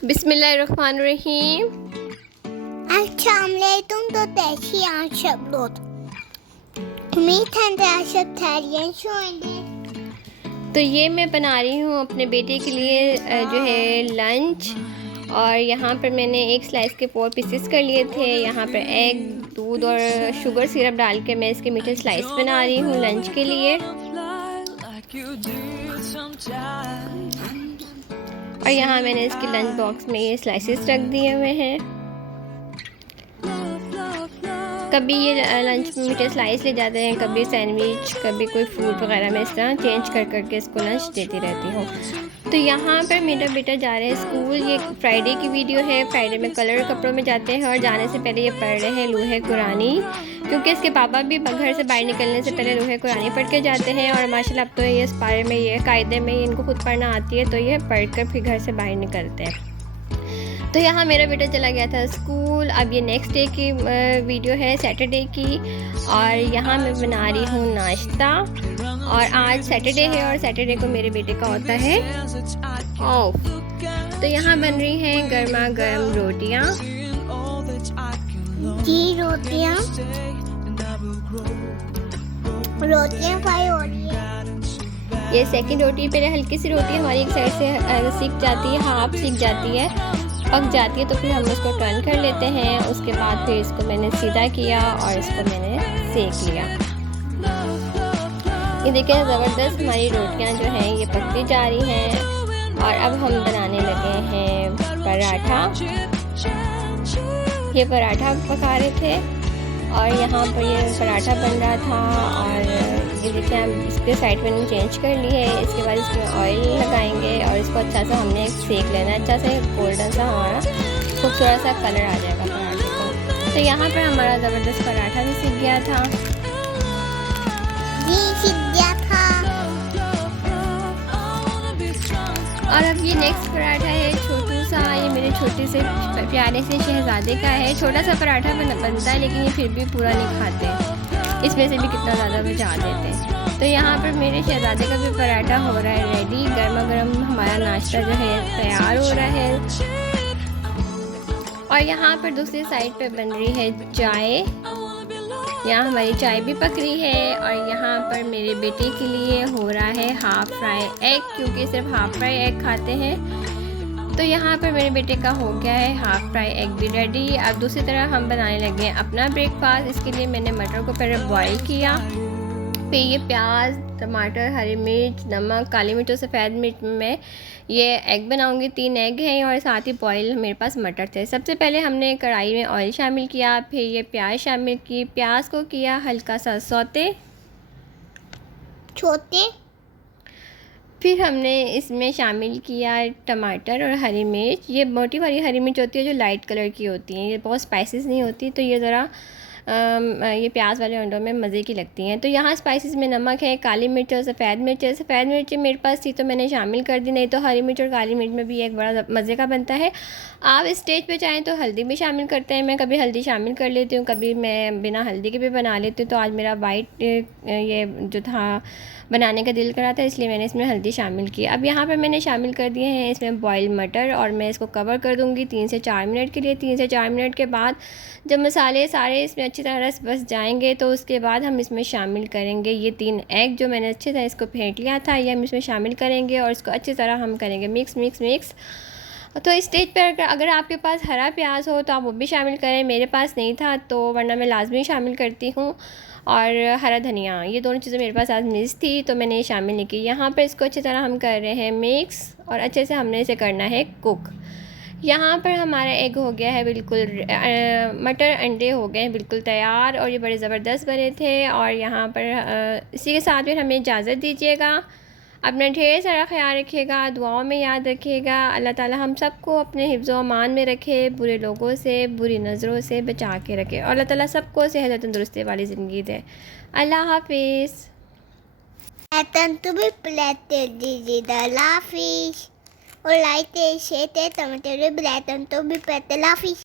बिस्मिल्लाहिर्रहमानिर्रहीम। अस्सलामुअलैकुम। तो कैसी हैं सब लोग? उम्मीद है कि आप सब खैरियत से होंगे। तो ये मैं बना रही हूँ अपने बेटे के लिए जो है लंच। और यहाँ पर मैंने एक स्लाइस के 4 पीसेस कर लिए थे। यहाँ पर एग, दूध और शुगर सिरप डाल के मैं इसके मीठे स्लाइस बना रही हूँ लंच के लिए। और यहाँ मैंने इसके लंच बॉक्स में ये स्लाइसेस रख दिए हुए हैं। कभी ये लंच में मीठे स्लाइस ले जाते हैं, कभी सैंडविच, कभी कोई फ्रूट वगैरह। मैं इस तरह चेंज कर करके इसको लंच देती रहती हूँ। तो यहाँ पर मेरा बेटा जा रहा है स्कूल। ये फ्राइडे की वीडियो है। फ्राइडे में कलर कपड़ों में जाते हैं और जाने से पहले ये पढ़ रहे हैं लूहे कुरानी, क्योंकि इसके पापा भी घर से बाहर निकलने से पहले लूहे कुरानी पढ़ के जाते हैं। और माशाल्लाह अब तो ये इस बारे में, ये कायदे में इनको खुद पढ़ना आती है, तो ये पढ़ कर फिर घर से बाहर निकलते हैं। तो यहाँ मेरा बेटा चला गया था स्कूल। अब ये नेक्स्ट डे की वीडियो है, सैटरडे की। और यहाँ मैं बना रही हूँ नाश्ता। और आज सैटरडे है और सैटरडे को मेरे बेटे का होता है ऑफ। तो यहाँ बन रही हैं गर्मा गर्म रोटियाँ। जी रोटियाँ फ्राई हो रही है। ये सेकंड रोटी, पहले हल्की सी रोटी हमारी एक साइड से सीख जाती है, हाफ सीख जाती है, पक जाती है, तो फिर हम इसको टर्न कर लेते हैं। उसके बाद फिर इसको मैंने सीधा किया और इसको मैंने सेक लिया। ये देखिए ज़बरदस्त हमारी रोटियां जो हैं ये पकती जा रही हैं। और अब हम बनाने लगे हैं पराठा। ये पराठा पका रहे थे और यहाँ पर ये पराठा बन रहा था। और ये देखिए हम इसके साइड में चेंज कर ली है। इसके बाद इसमें ऑयल लगाएंगे और इसको अच्छा सा हमने सेक लेना है। अच्छा से गोल्डन सा हमारा खूबसूरत सा कलर आ जाएगा पराठे को। तो यहाँ पर हमारा ज़बरदस्त पराठा भी सीख गया था। जी सीख गया था। और अब ये नेक्स्ट पराठा है छोटू सा। ये मेरे छोटे से प्यारे से शहजादे का है। छोटा सा पराठा बनता है, लेकिन ये फिर भी पूरा नहीं खाते। इसमें से भी कितना ज़्यादा बचा देते हैं। तो यहाँ पर मेरे शहजादे का भी पराठा हो रहा है रेडी। गर्मा गर्म हमारा नाश्ता जो है तैयार हो रहा है। और यहाँ पर दूसरी साइड पे बन रही है चाय। यहाँ हमारी चाय भी पक रही है। और यहाँ पर मेरे बेटे के लिए हो रहा है हाफ फ्राई एग, क्योंकि सिर्फ हाफ फ्राई एग खाते हैं। तो यहाँ पर मेरे बेटे का हो गया है हाफ फ्राई एग भी रेडी। अब दूसरी तरह हम बनाने लगे हैं अपना ब्रेकफास्ट। इसके लिए मैंने मटर को पहले बॉईल किया, फिर ये प्याज, टमाटर, हरी मिर्च, नमक, काली मिर्च और सफ़ेद मिर्च में ये एग बनाऊंगी। 3 एग हैं और साथ ही बॉयल मेरे पास मटर थे। सबसे पहले हमने कढ़ाई में ऑयल शामिल किया, फिर ये प्याज शामिल की। प्याज को किया हल्का सा सौते छोटे। फिर हमने इसमें शामिल किया टमाटर और हरी मिर्च। ये मोटी वाली हरी मिर्च होती है जो लाइट कलर की होती हैं, ये बहुत स्पाइसेस नहीं होती, तो ये ज़रा ये प्याज वाले अंडों में मज़े की लगती हैं। तो यहाँ स्पाइसेस में नमक है, काली मिर्च और सफ़ेद मिर्च है। सफ़ेद मिर्च मेरे पास थी तो मैंने शामिल कर दी, नहीं तो हरी मिर्च और काली मिर्च में भी एक बड़ा मज़े का बनता है। आप इस स्टेज पे चाहें तो हल्दी भी शामिल करते हैं। मैं कभी हल्दी शामिल कर लेती हूँ, कभी मैं बिना हल्दी के भी बना लेती हूँ। तो आज मेरा वाइट ये जो था बनाने का दिल करा था, इसलिए मैंने इसमें हल्दी शामिल की। अब यहाँ पर मैंने शामिल कर दिए हैं इसमें बॉयल मटर। और मैं इसको कवर कर दूँगी 3 से 4 मिनट के लिए। 3 से 4 मिनट के बाद जब मसाले सारे इसमें अच्छी तरह रस बस जाएंगे, तो उसके बाद हम इसमें शामिल करेंगे ये 3 एग जो मैंने अच्छे तरह इसको फेंट लिया था, ये हम इसमें शामिल करेंगे और इसको अच्छी तरह हम करेंगे मिक्स मिक्स मिक्स। तो इस स्टेज पर अगर आपके पास हरा प्याज हो तो आप वो भी शामिल करें। मेरे पास नहीं था, तो वरना मैं लाजमी शामिल करती हूँ। और हरा धनिया, ये दोनों चीज़ें मेरे पास आज मिस थी, तो मैंने ये शामिल नहीं की। यहाँ पर इसको अच्छी तरह हम कर रहे हैं मिक्स और अच्छे से हमने इसे करना है कुक। यहाँ पर हमारा एग हो गया है बिल्कुल, मटर अंडे हो गए हैं बिल्कुल तैयार और ये बड़े ज़बरदस्त बने थे। और यहाँ पर इसी के साथ फिर हमें इजाज़त दीजिएगा। अपना ढेर सारा ख्याल रखिएगा, दुआओं में याद रखिएगा। अल्लाह ताला हम सबको अपने हिफ्ज़ व अमान में रखे, बुरे लोगों से, बुरी नज़रों से बचा के रखे। और अल्लाह ताला सबको सेहत तंदुरुस्ती वाली ज़िंदगी दे। अल्लाह हाफिज़। तो भी प्लेट दीजिए लाफिश और लाइट शेट है टमाटर भी प्लेट तो भी प्लेट लाफिश।